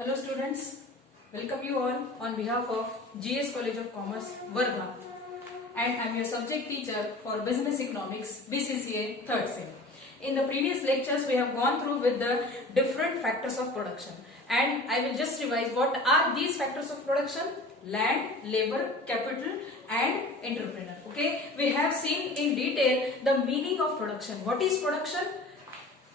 Hello students, welcome you all on behalf of GS College of Commerce, Wardha, and I am your subject teacher for Business Economics, BCCA 3rd Sem. In the previous lectures we have gone through with the different factors of production, and I will just revise what are these factors of production: land, labor, capital and entrepreneur. Okay, we have seen in detail the meaning of production. What is production?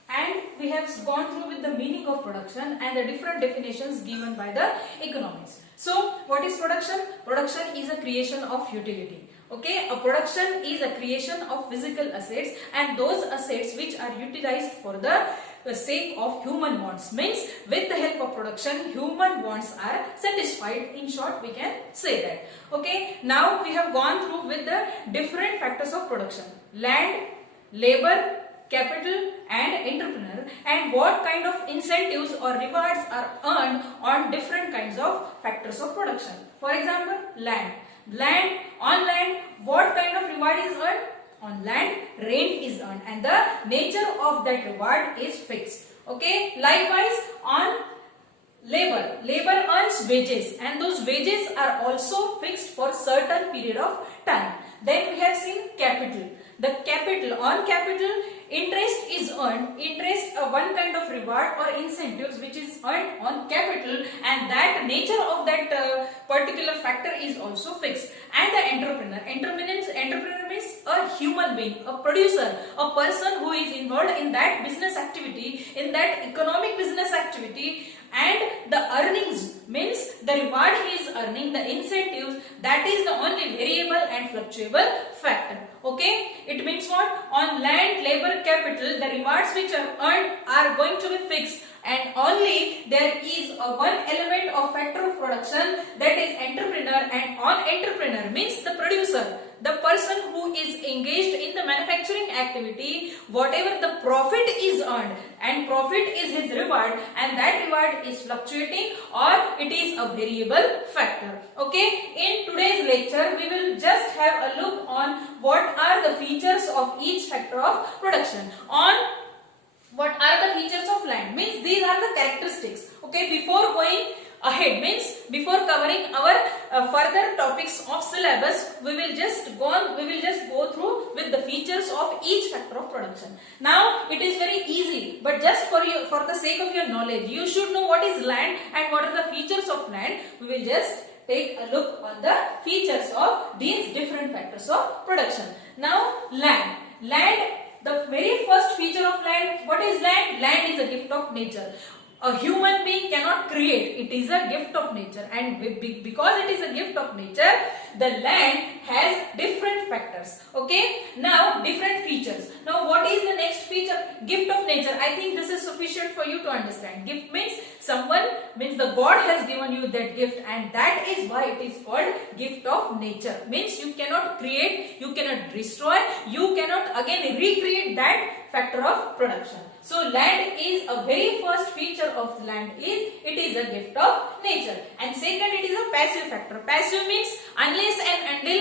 And we have gone through with the meaning of production and the different definitions given by the economics. So what is production? Production is a creation of utility. Okay, a production is a creation of physical assets, and those assets which are utilized for the sake of human wants. Means with the help of production, human wants are satisfied. In short, we can say that. Okay, now we have gone through with the different factors of production: land, labor, capital and entrepreneur, and what kind of incentives or rewards are earned on different kinds of factors of production. For example, land. On land, what kind of reward is earned? On land, rent is earned, and the nature of that reward is fixed. Okay, likewise on labor earns wages, and those wages are also fixed for certain period of time. Then we have seen capital. On capital, interest is earned. Interest, one kind of reward or incentives which is earned on capital, and that nature of that particular factor is also fixed. And the entrepreneur means a human being, a producer, a person who is involved in that business activity, in that economic business activity. And the earnings means the reward he is earning, the incentives, that is the only variable and fluctuable factor. Okay, it means what? On land, labor, capital, the rewards which are earned are going to be fixed, and only there is a one element of factor of production, that is entrepreneur. And on entrepreneur means the producer, the person who is engaged in the manufacturing activity. Whatever the profit is earned, and profit is his reward, and that reward is fluctuating or it is a variable factor. Okay, in today's lecture we will just have a look on what are the features of each factor of production. On what are the features of land, means these are the characteristics. Okay, before going ahead, means before covering our further topics of syllabus, we will just go through with the features of each factor of production. Now it is very easy, but just for the sake of your knowledge, you should know what is land and what are the features of land. We will just take a look on the features of these different factors of production. Now land, the very first feature of land. What is land? Land is a gift of nature. A human being cannot create, it is a gift of nature, and because it is a gift of nature, the land has different factors. Okay, now different features. Now what is the next feature? Gift of nature. I think this is sufficient for you to understand. Gift means the God has given you that gift, and that is why it is called gift of nature. Means you cannot create, you cannot destroy, you cannot again recreate that factor of production. So land is a very first feature of land is it is a gift of nature. And second, it is a passive factor. Passive means unless and until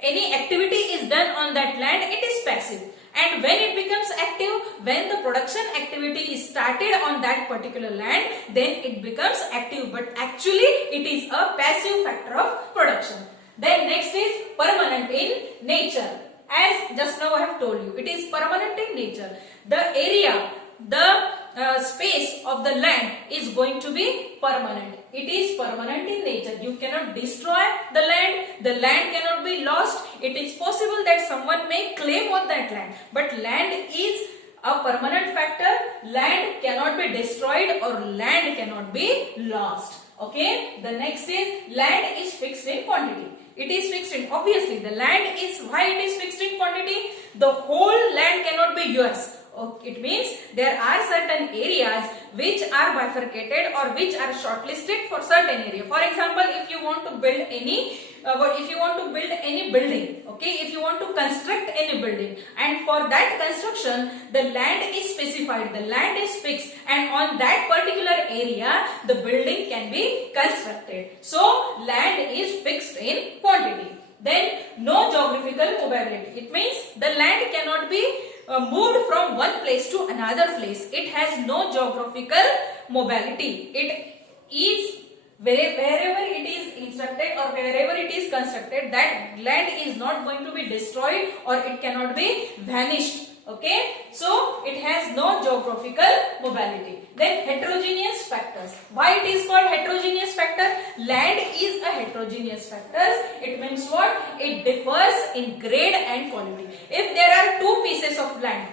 any activity is done on that land, it is passive. And when it becomes active, when the production activity is started on that particular land, then it becomes active. But actually it is a passive factor of production. Then next is permanent in nature. As just now I have told you, it is permanent in nature. The area, the space of the land is going to be permanent. It is permanent in nature. You cannot destroy the land cannot be lost. It is possible that someone may claim on that land, but land is a permanent factor. Land cannot be destroyed or land cannot be lost. Okay, the next is land is fixed in quantity. It is fixed in, obviously the land is, why it is fixed in quantity? The whole land cannot be yours. It means there are certain areas which are bifurcated or which are shortlisted for certain area. For example, if you want to build any building, okay, if you want to construct any building, and for that construction the land is specified, the land is fixed, and on that particular area the building can be constructed. So land is fixed in quantity. Then no geographical mobility. It means the land cannot be moved from one place to another place. It has no geographical mobility. It is wherever it is instructed or wherever it is constructed, that land is not going to be destroyed or it cannot be vanished. Okay, so it has no geographical mobility. Then heterogeneous factors. Why it is called heterogeneous factor? Land is a heterogeneous factor. It means what? It differs in grade and quality. If there are two pieces of land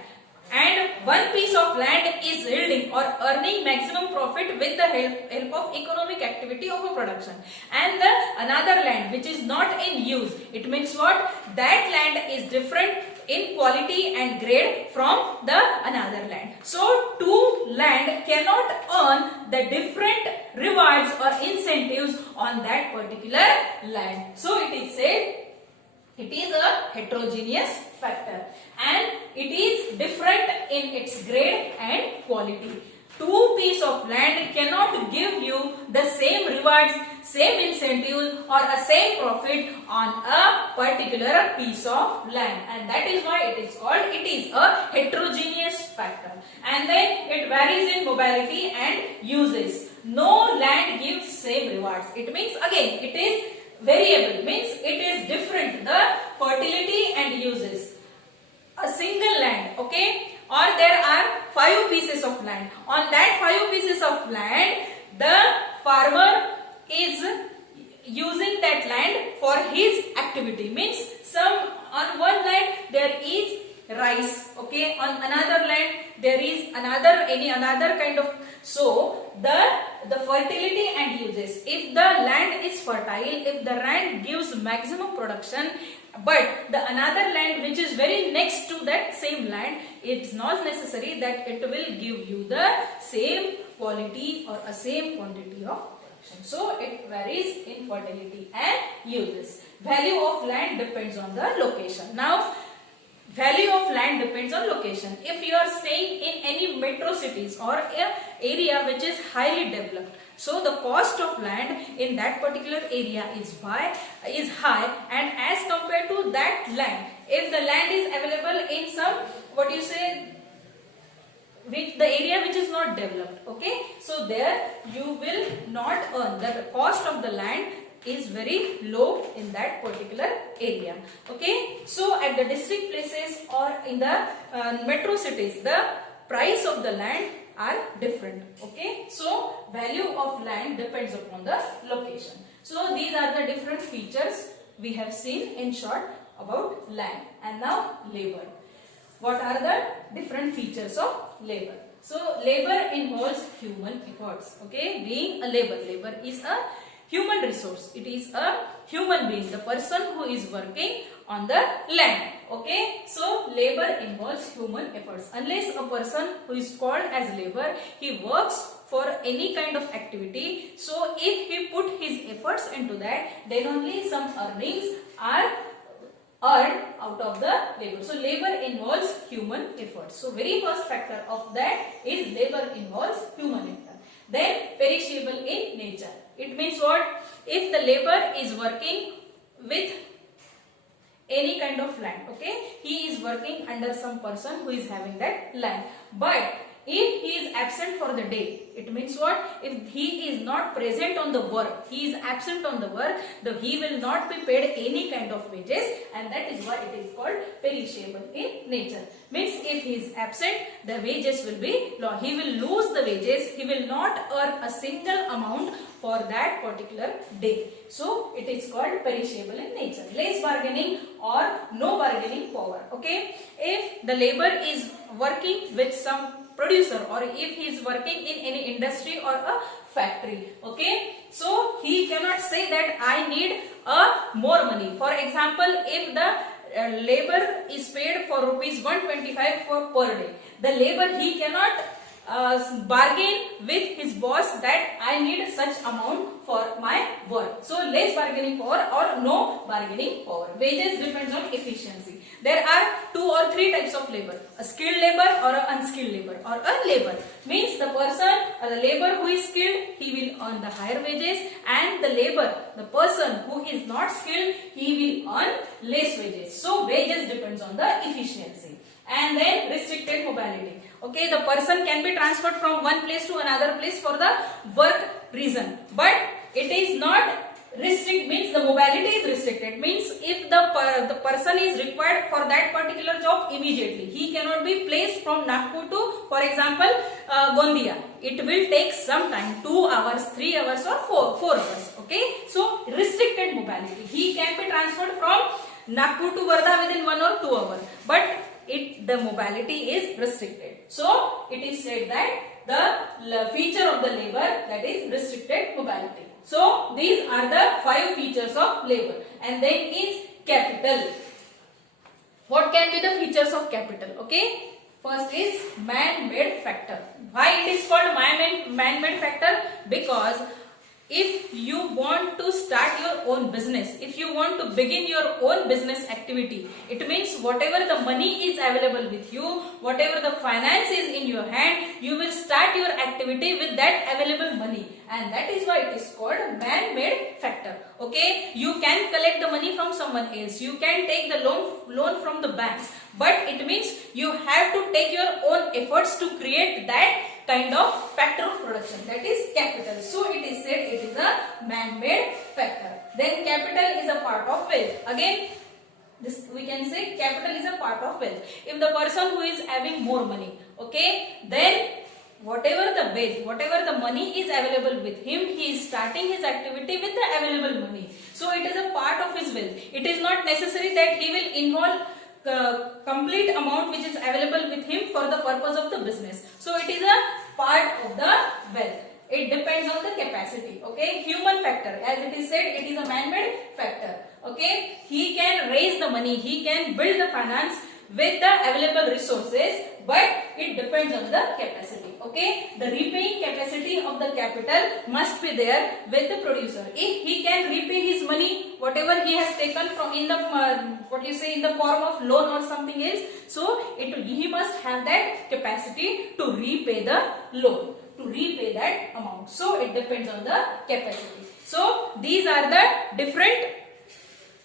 and one piece of land is yielding or earning maximum profit with the help of economic activity of a production, and the another land which is not in use, it means what? That land is different in quality and grade from the another land. So two land cannot earn the different rewards or incentives on that particular land. So it is said it is a heterogeneous factor and it is different in its grade and quality. Two pieces of land cannot give you the same rewards, same incentives or a same profit on a particular piece of land, and that is why it is called, it is a heterogeneous factor. And then it varies in mobility and uses. No land gives same rewards. It means again it is variable, means it is different, the fertility and uses. A single land, okay, or there are 5 pieces of land. On that 5 pieces of land, the farmer is using that land for his activity. Means some on one land there is rice, okay, on another land there is another kind of. So the fertility and uses. If the land is fertile, if the land gives maximum production, but the another land which is very next to that same land, it's not necessary that it will give you the same quality or a same quantity of production. So it varies in fertility and uses. Value of land depends on the location. Now value of land depends on location. If you are staying in any metro cities or an area which is highly developed, so the cost of land in that particular area is high, and as compared to that land, if the land is available in some, what you say, which the area which is not developed, okay, so there you will not earn, the cost of the land is very low in that particular area. Okay, so at the district places or in the metro cities, the price of the land are different. Okay, so value of land depends upon the location. So these are the different features we have seen in short about land. And now labor. What are the different features of labor? So labor involves human efforts. Okay, being a labor is a human resource. It is a human being, the person who is working on the land. Okay, so labor involves human efforts. Unless a person who is called as labor, he works for any kind of activity. So if he put his efforts into that, then only some earnings are earned out of the labor. So labor involves human efforts. So very first factor of that is labor involves human effort. Then perishable in nature. It means what? If the labor is working with any kind of land, okay, he is working under some person who is having that land. But if he is absent for the day, it means what? If he is not present on the work, he is absent on the work, he will not be paid any kind of wages, and that is why it is called perishable in nature. Means if he is absent, the wages will be low. He will lose the wages. He will not earn a single amount for that particular day. So it is called perishable in nature. Less bargaining or no bargaining power. Okay. If the labor is working with some producer, or if he is working in any industry or a factory, okay, so he cannot say that I need more money. For example, if the labor is paid for rupees 125 for per day, the labor, he cannot bargain with his boss that I need such amount for my work. So less bargaining power or no bargaining power. Wages depends on efficiency. There are 2 or 3 types of labor: a skilled labor or an unskilled labor. Or a labor means the person or the labor who is skilled, he will earn the higher wages, and the labor, the person who is not skilled, he will earn less wages. So wages depends on the efficiency. And then restricted mobility. Okay, the person can be transferred from one place to another place for the work reason, but it is not means the mobility is restricted, means if the person is required for that particular job immediately, he cannot be placed from Nagpur to, for example, Gondia. It will take some time, 2 hours, 3 hours or 4 hours. Okay, so restricted mobility, he can be transferred from Nagpur to Wardha within 1 or 2 hours, but the mobility is restricted. So it is said that the feature of the labor, that is restricted mobility. So these are the 5 features of labor. And then is capital. What can be the features of capital? Okay, first is man-made factor. Why it is called man-made factor? Because if you want to start your own business, if you want to begin your own business activity, it means whatever the money is available with you, whatever the finance is in your hand, you will start your activity with that available money, and that is why it is called man-made factor. Okay, you can collect the money from someone else, you can take the loan from the banks, but it means you have to take your own efforts to create that kind of factor of production, that is capital. So it is said it is a man-made factor. Then capital is a part of wealth. Again, this we can say capital is a part of wealth. If the person who is having more money, okay, then whatever the wealth, whatever the money is available with him, he is starting his activity with the available money. So it is a part of his wealth. It is not necessary that he will involve complete amount which is available with him for the purpose of the business. So it is a part of the wealth. It depends on the capacity. Okay, human factor, as it is said, it is a man-made factor. Okay, he can raise the money, he can build the finance with the available resources, but it depends on the capacity. Okay, the repaying capacity of the capital must be there with the producer. If he can repay his money, whatever he has taken from in the in the form of loan or something else, so he must have that capacity to repay the loan, to repay that amount. So it depends on the capacity. So these are the different,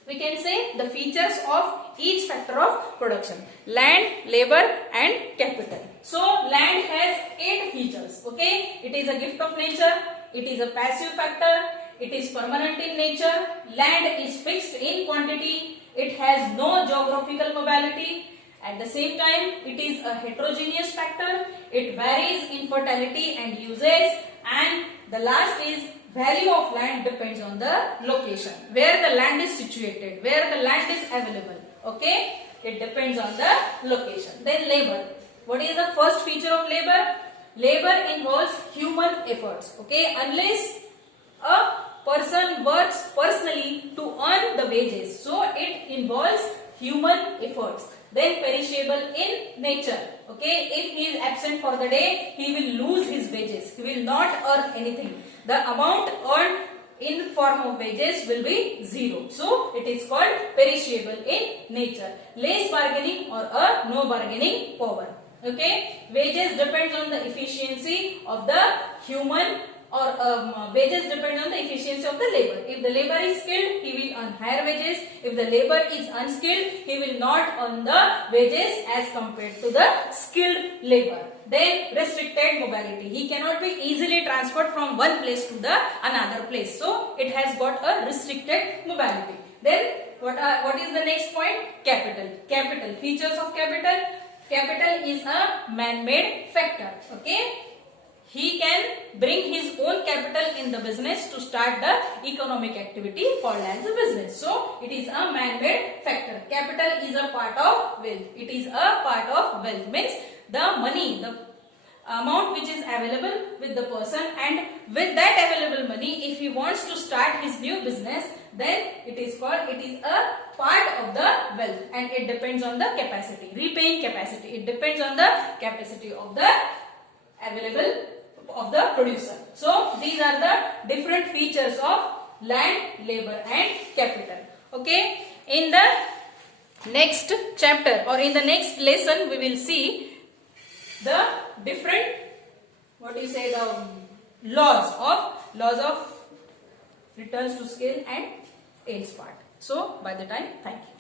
we can say, the features of each factor of production: land, labor and capital. So land has 8 features. Okay, it is a gift of nature, it is a passive factor, it is permanent in nature, land is fixed in quantity, it has no geographical mobility. At the same time, it is a heterogeneous factor, it varies in fertility and usage, and the last is value of land depends on the location, where the land is situated, where the land is available. Okay, it depends on the location. Then labor. What is the first feature of labor? Labor involves human efforts. Okay, unless a person works personally to earn the wages, so it involves human efforts. Then perishable in nature. Okay, if he is absent for the day, he will lose his wages, he will not earn anything. The amount earned in form of wages will be 0. So it is called perishable in nature. Less bargaining or a no bargaining power. Okay, wages depends on the efficiency of the human, or wages depend on the efficiency of the labor. If the labor is skilled, he will earn higher wages. If the labor is unskilled, he will not earn the wages as compared to the skilled labor. Then restricted mobility. He cannot be easily transferred from one place to the another place. So it has got a restricted mobility. Then what is the next point? Capital. Capital. Features of capital. Capital is a man-made factor. Okay. He can bring his own capital in the business to start the economic activity called as a business. So it is a man-made factor. Capital is a part of wealth. It is a part of wealth, means the money, the amount which is available with the person, and with that available money, if he wants to start his new business, then it is a part of the wealth, and it depends on the capacity, repaying capacity. It depends on the capacity of the available of the producer. So these are the different features of land, labor and capital. Okay, in the next chapter or in the next lesson we will see the different, the laws of returns to scale and else part. So by the time, thank you.